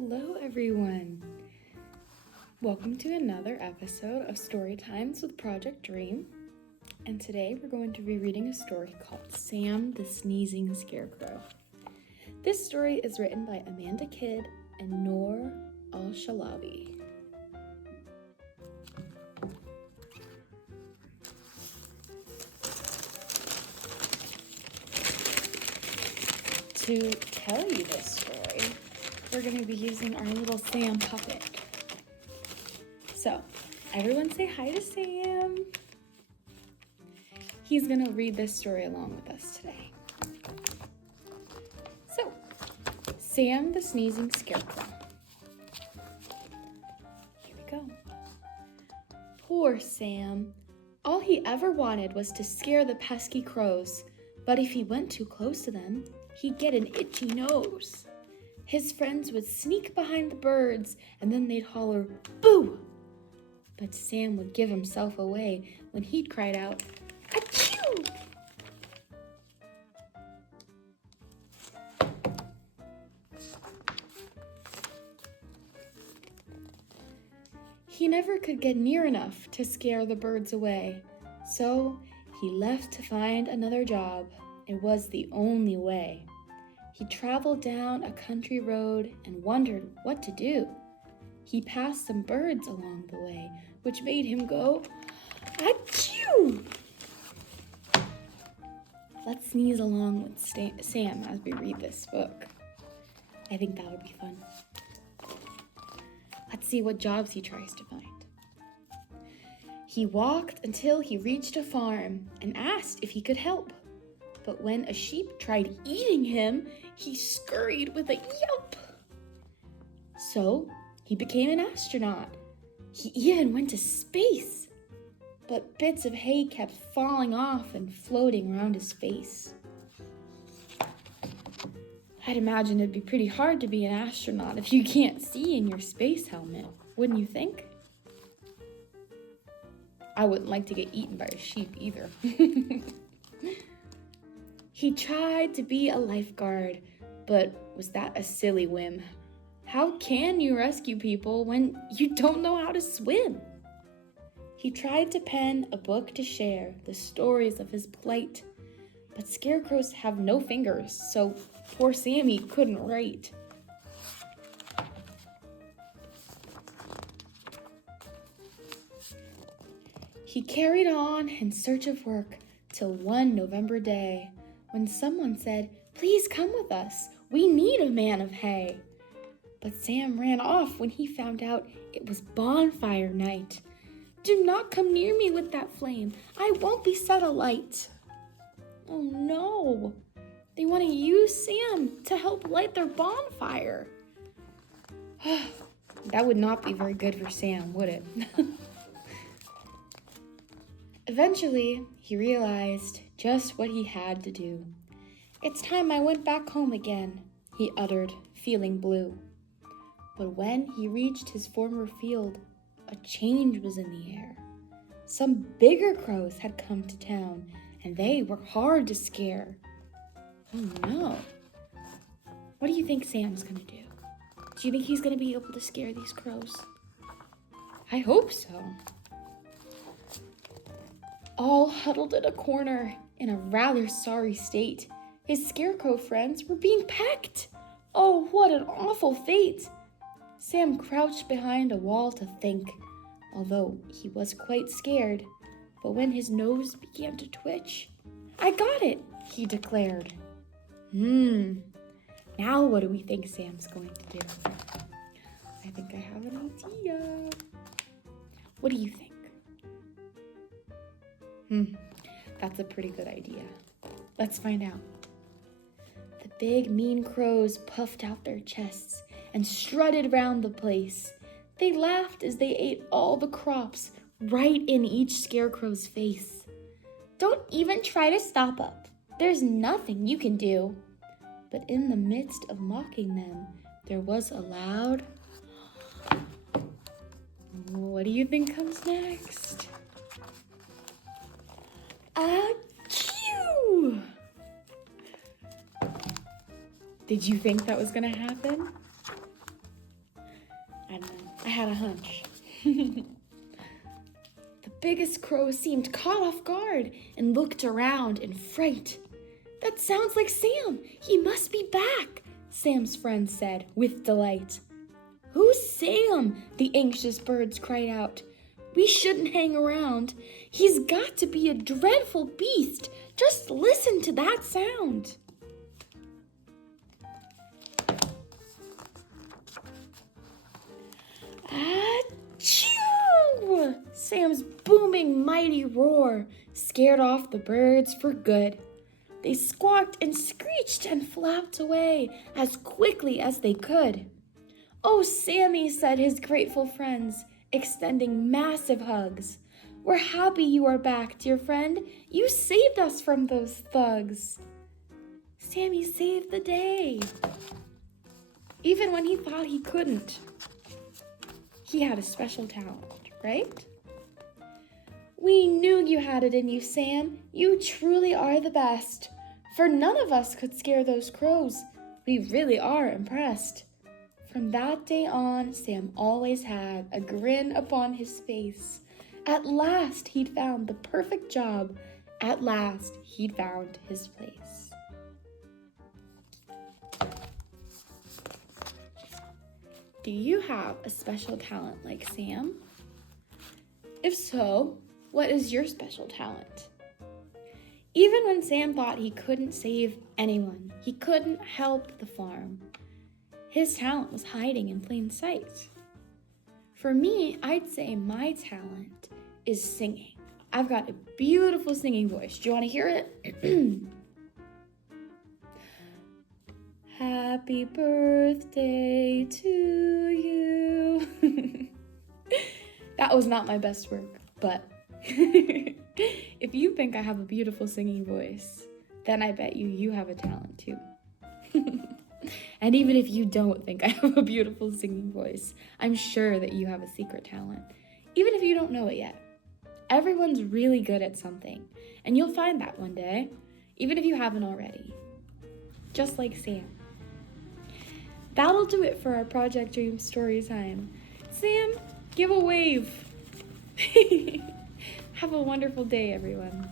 Hello, everyone. Welcome to another episode of Story Times with Project D.R.E.A.M. And today we're going to be reading a story called Sam the Sneezing Scarecrow. This story is written by Amanda Kidd and Noor Alshalabi. To tell you this story, we're going to be using our little Sam puppet. So, everyone say hi to Sam. He's going to read this story along with us today. So, Sam the Sneezing Scarecrow. Here we go. Poor Sam. All he ever wanted was to scare the pesky crows, but if he went too close to them, he'd get an itchy nose. His friends would sneak behind the birds, and then they'd holler, "Boo!" But Sam would give himself away when he'd cried out, "Achoo!" He never could get near enough to scare the birds away, so he left to find another job. It was the only way. He traveled down a country road and wondered what to do. He passed some birds along the way, which made him go, "Achoo!" Let's sneeze along with Sam as we read this book. I think that would be fun. Let's see what jobs he tries to find. He walked until he reached a farm and asked if he could help. But when a sheep tried eating him, he scurried with a yelp. So he became an astronaut. He even went to space. But bits of hay kept falling off and floating around his face. I'd imagine it'd be pretty hard to be an astronaut if you can't see in your space helmet, wouldn't you think? I wouldn't like to get eaten by a sheep either. He tried to be a lifeguard, but was that a silly whim? How can you rescue people when you don't know how to swim? He tried to pen a book to share the stories of his plight, but scarecrows have no fingers, so poor Sammy couldn't write. He carried on in search of work till one November day, when someone said, "Please come with us, we need a man of hay." But Sam ran off when he found out it was bonfire night. "Do not come near me with that flame, I won't be set alight." Oh no, they want to use Sam to help light their bonfire. That would not be very good for Sam, would it? Eventually, he realized just what he had to do. "It's time I went back home again," he uttered, feeling blue. But when he reached his former field, a change was in the air. Some bigger crows had come to town, and they were hard to scare. Oh no. What do you think Sam's gonna do? Do you think he's gonna be able to scare these crows? I hope so. All huddled in a corner, in a rather sorry state, his scarecrow friends were being pecked. Oh, what an awful fate! Sam crouched behind a wall to think, although he was quite scared. But when his nose began to twitch, "I got it," he declared. Now what do we think Sam's going to do? I think I have an idea. What do you think? That's a pretty good idea. Let's find out. The big mean crows puffed out their chests and strutted round the place. They laughed as they ate all the crops right in each scarecrow's face. "Don't even try to stop us. There's nothing you can do." But in the midst of mocking them, there was a loud, what do you think comes next? Achoo! Did you think that was gonna happen? I had a hunch. The biggest crow seemed caught off guard and looked around in fright. "That sounds like Sam. He must be back," Sam's friend said with delight. "Who's Sam?" the anxious birds cried out. "We shouldn't hang around. He's got to be a dreadful beast. Just listen to that sound." Achoo! Sam's booming, mighty roar scared off the birds for good. They squawked and screeched and flapped away as quickly as they could. "Oh, Sammy," said his grateful friends, extending massive hugs. "We're happy you are back, dear friend. You saved us from those thugs." Sammy saved the day. Even when he thought he couldn't. He had a special talent, right? "We knew you had it in you, Sam. You truly are the best. For none of us could scare those crows. We really are impressed." From that day on, Sam always had a grin upon his face. At last, he'd found the perfect job. At last, he'd found his place. Do you have a special talent like Sam? If so, what is your special talent? Even when Sam thought he couldn't save anyone, he couldn't help the farm, his talent was hiding in plain sight. For me, I'd say my talent is singing. I've got a beautiful singing voice. Do you want to hear it? Happy birthday to you. That was not my best work, but if you think I have a beautiful singing voice, then I bet you have a talent too. And even if you don't think I have a beautiful singing voice, I'm sure that you have a secret talent, even if you don't know it yet. Everyone's really good at something, and you'll find that one day, even if you haven't already. Just like Sam. That'll do it for our Project Dream story time. Sam, give a wave. Have a wonderful day, everyone.